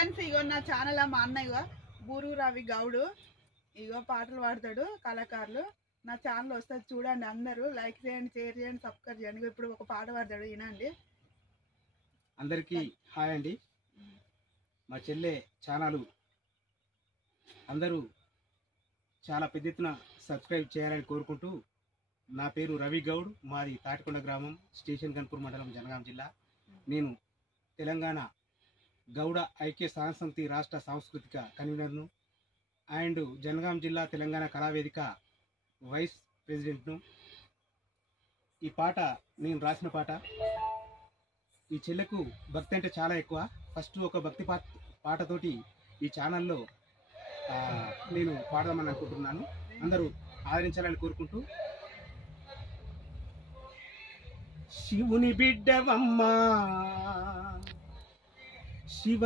Friends ఇగో నా channel మా అన్నయ్య బూరు రవి గౌడు ఇగో పాటలు పాడతాడు కళాకారులు. నా ఛానల్ వస్తుంది చూడండి, అందరూ లైక్ చేయండి, షేర్ చేయండి, సబ్స్క్రైబ్ చేయండి. ఇప్పుడు ఒక పాట పాడతాడు వినండి. అందరికీ హాయ్ అండి. మా చెల్లె ఛానల్ అందరూ చాలా పెద్ద ఎత్తున సబ్స్క్రైబ్ చేయాలని కోరుకుంటూ, నా పేరు రవి గౌడ్, మాది తాటికొండ గ్రామం, స్టేషన్ గన్పూర్ మండలం, జనగాం జిల్లా. నేను తెలంగాణ గౌడ ఐక్య సమితి రాష్ట్ర సాంస్కృతిక కన్వీనర్ను అండ్ జనగాం జిల్లా తెలంగాణ కళావేదిక వైస్ ప్రెసిడెంట్ను. ఈ పాట నేను రాసిన పాట. ఈ చెల్లెకు భక్తి అంటే చాలా ఎక్కువ. ఫస్ట్ ఒక భక్తి పాటతోటి ఈ ఛానల్లో నేను పాడదామని అనుకుంటున్నాను. అందరూ ఆదరించాలని కోరుకుంటూ, శివుని బిడ్డవమ్మా శివ